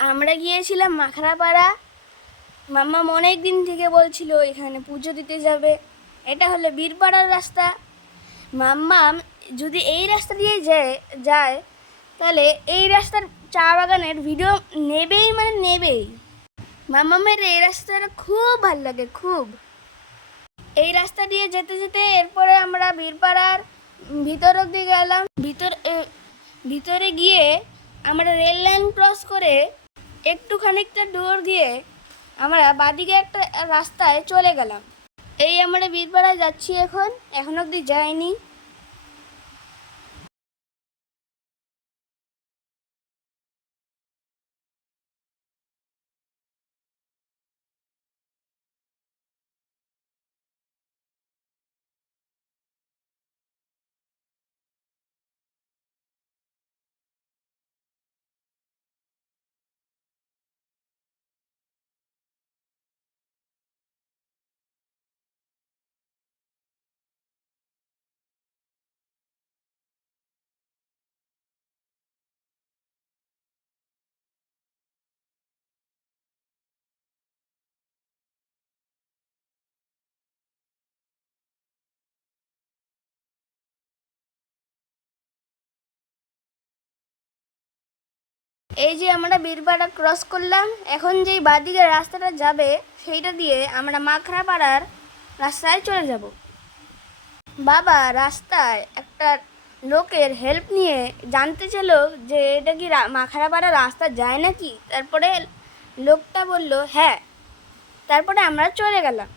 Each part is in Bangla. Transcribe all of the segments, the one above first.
আমরা গিয়েছিলাম মাখরাপাড়া। মাম্মা অনেক দিন থেকে বলছিল এখানে পুজো দিতে যাবে। এটা হলো বীরপাড়ার রাস্তা। মাম্মা যদি এই রাস্তা দিয়ে যায় যায়, তাহলে এই রাস্তার চা বাগানের ভিডিও নেবেই মানে নেবেই। মাম্মামের এই রাস্তাটা খুব ভালো লাগে, খুব। এই রাস্তা দিয়ে যেতে যেতে এরপরে আমরা বীরপাড়ার ভিতর অব্দি গেলাম। ভিতর ভিতরে গিয়ে আমরা রেল লাইন ক্রস করে একটু খানিকটা দূর গিয়ে আমরা বাদিকে একটা রাস্তায় চলে গেলাম। এই আমরা বীরপাড়ায় যাচ্ছি এখন এখন অবধি যাইনি। এই যে আমরা বীরপাড়া ক্রস করলাম, এখন যেই বাদিকে রাস্তাটা যাবে, সেইটা দিয়ে আমরা মাখরাপাড়ার রাস্তায় চলে যাব। বাবা রাস্তায় একটা লোকের হেল্প নিয়ে জানতে ছিল যে এটা কি মাখরাপাড়া রাস্তা যায় নাকি? তারপরে লোকটা বলল হ্যাঁ। তারপরে আমরা চলে গেলাম।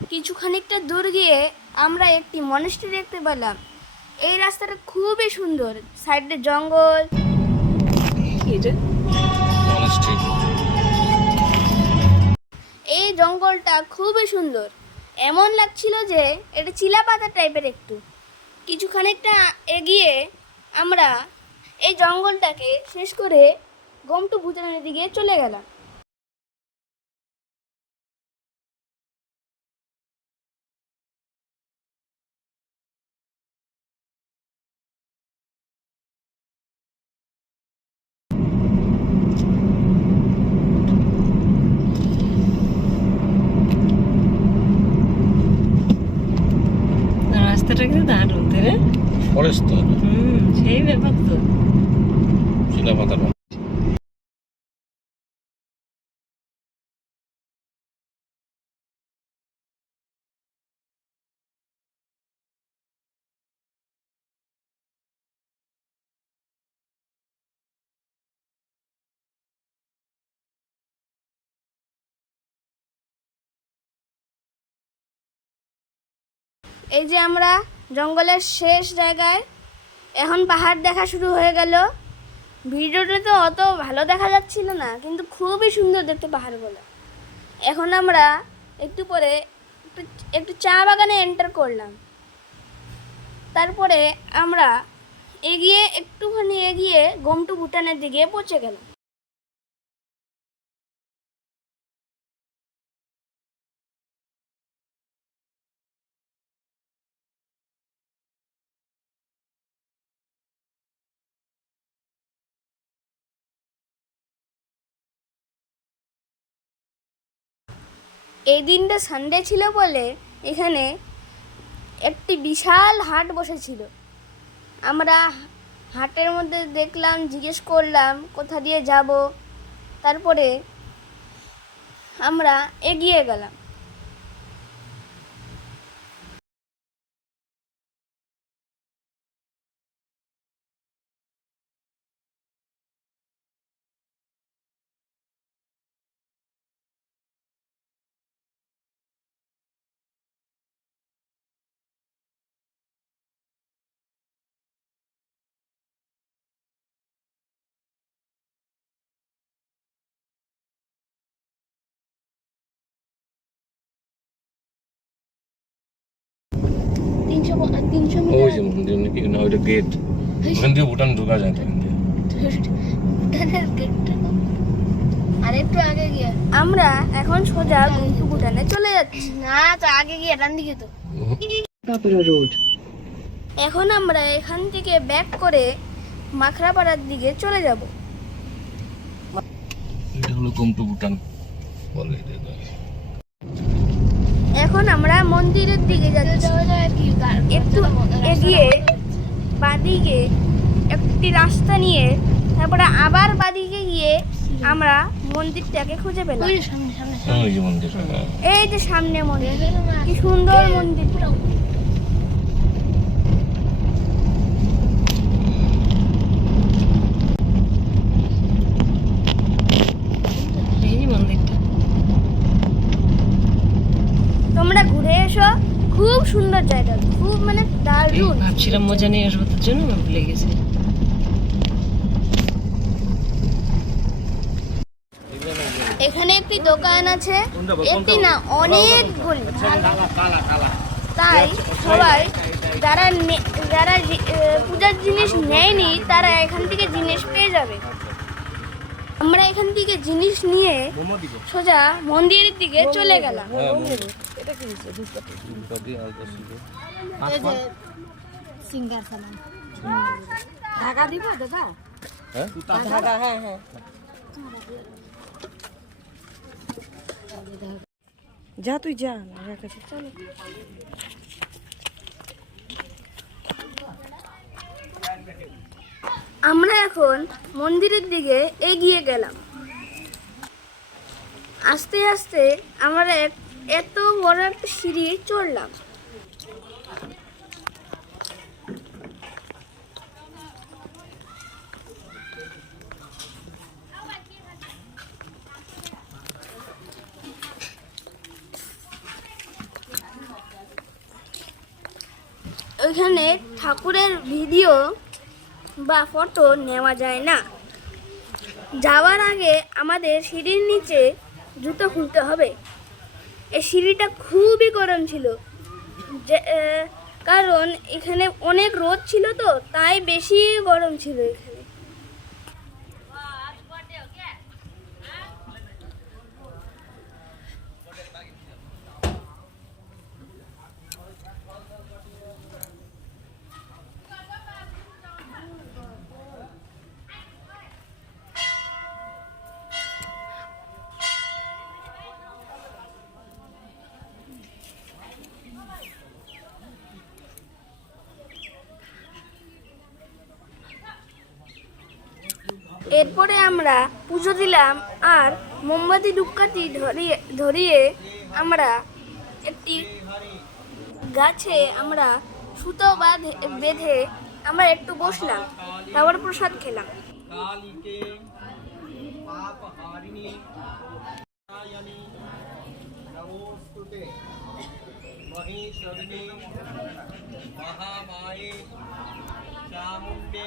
কিছু খানিকটা দূর গিয়ে আমরা একটি মনেস্ট্রি দেখতে পেলাম। এই রাস্তাটা খুবই সুন্দর। সাইডে জঙ্গল। এই জঙ্গলটা খুবই সুন্দর। এমন লাগছিল যে এটা চিলাপাতা টাইপের একটু। কিছু খানিকটা এগিয়ে আমরা এই জঙ্গলটাকে শেষ করে গমটু ভুটানের দিকে চলে গেলাম। রাস্তাটা কিন্তু দারুণ তাই না ফরেস্ট তো। হুম সেই ব্যাপার তো। শিলাপাতার এই যে আমরা জঙ্গলের শেষ জায়গায় এখন পাহাড় দেখা শুরু হয়ে গেল। ভিডিওটা তো অত ভালো দেখা যাচ্ছিল না, কিন্তু খুবই সুন্দর দেখতে পাহাড়গুলো। এখন আমরা একটু পরে একটু একটু চা বাগানে এন্টার করলাম। তারপরে আমরা এগিয়ে, একটুখানি এগিয়ে গমটু ভুটানের দিকে পৌঁছে গেলাম। এই দিনটা সানডে ছিল বলে এখানে একটি বিশাল হাট বসেছিল। আমরা হাটের মধ্যে দেখলাম, জিজ্ঞেস করলাম, কোথা দিয়ে যাব? তারপরে আমরা এগিয়ে গেলাম। তিনশো তিনশো ওই যে মন্দির নাকি না ওইটা গেট ওখান দিয়ে ভুটান ঢোকা যায় ওখান দিয়ে আর একটু আগে গিয়ে আমরা এখন সোজা গুমটু ভুটানে চলে যাচ্ছি। না তো আগে গিয়ে ডান দিকে তো। কাপড়া রোড। এখন আমরা এখান থেকে ব্যাক করে মাখরাপাড়ার দিকে চলে যাব। এটা হলো কমটু ভুটান বলে। এখন আমরা মন্দিরের দিকে যাচ্ছি। একটু এগিয়ে বাদিকে একটি রাস্তা নিয়ে তারপরে আবার বাদিকে গিয়ে আমরা মন্দিরটাকে খুঁজে পেলাম। ওই যে মন্দির। এই যে সামনে মন্দির কি সুন্দর মন্দির এই যে মন্দিরটা তোমরা ঘুরে এসো খুব সুন্দর জায়গা খুব মানে এই দারুণ ভাবছিলাম মজা নিয়ে আসব তোর জন্য আমার ভুলে গেছে। এখানে একটি দোকান আছে একটি না অনেকগুলি তাই সবাই যারা যারা পূজার জিনিস নেয়নি তারা এখান থেকে জিনিস পেয়ে যাবে। আমরা এখান থেকে জিনিস নিয়ে সোজা মন্দিরের দিকে চলে গেলাম। আলতা, সিঁদুর। ঢাকা দিব দাদা? হ্যাঁ? ঢাকা হ্যাঁ হ্যাঁ। যা তুই যা আমার কাছে চলো। আমরা এখন মন্দিরের দিকে এগিয়ে গেলাম। আস্তে আস্তে আমরা এক- এত বড় একটা সিঁড়ি চড়লাম। ওইখানে ঠাকুরের ভিডিও বা ফটো নেওয়া যায় না। যাওয়ার আগে আমাদের সিঁড়ির নিচে জুতো খুলতে হবে। এই সিঁড়িটা খুবই গরম ছিল। কারণ এখানে অনেক রোদ ছিল তো, তাই বেশি গরম ছিল এখানে। এরপরে আমরা পুজো দিলাম আর মোমবাতি ধূপকাঠি ধরিয়ে ধরিয়ে আমরা একটি গাছে আমরা সুতো বাঁধে, বেঁধে আমরা একটু বসলাম, তারপর প্রসাদ খেলাম। মহামায়ে চামুণ্ডে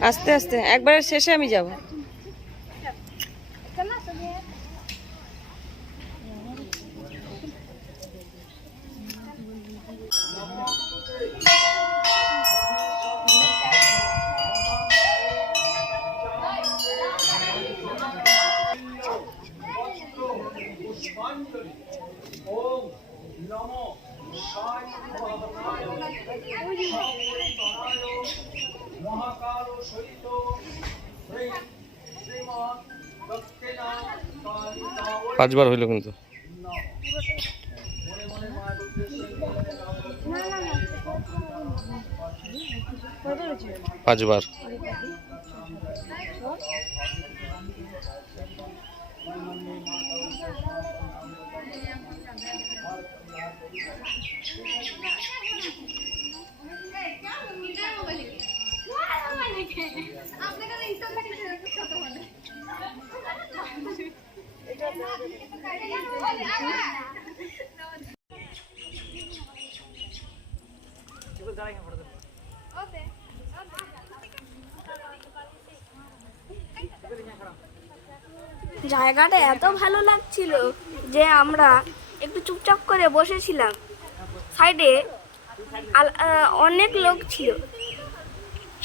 আস্তে আস্তে। একবারের শেষে আমি যাব। পাঁচবার হইল কিন্তু। পাঁচবার। আপনাকে জায়গাটা এত ভালো লাগছিল যে আমরা একটু চুপচাপ করে বসেছিলাম। সাইডে অনেক লোক ছিল।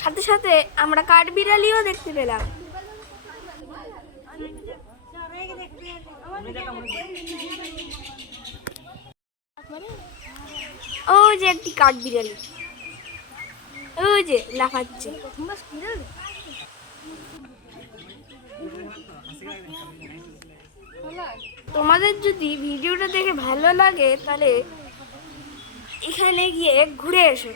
সাথে সাথে আমরা কাঠবিড়ালিও দেখতে পেলাম। ওই যে একটি কাঠ কাঠবিড়ালি ওই যে, লাফাচ্ছে। তোমাদের যদি ভিডিওটা দেখে ভালো লাগে, তাহলে এখানে গিয়ে ঘুরে এসো।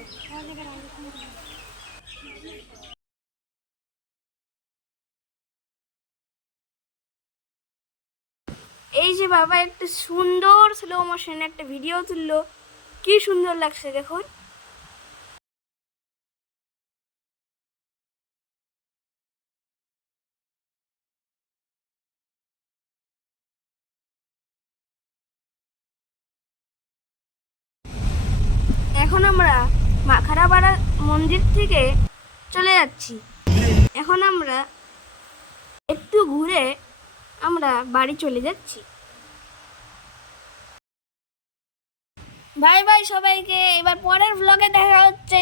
এই যে বাবা, একটা সুন্দর স্লো মোশনে একটা ভিডিও তুললো। কি সুন্দর লাগছে দেখুন। এখন আমরা মাখারাপাড়া মন্দির থেকে চলে যাচ্ছি। এখন আমরা একটু ঘুরে আমরা বাড়ি চলে যাচ্ছি। বাই বাই সবাইকে এবার পরের ব্লগে দেখা হচ্ছে।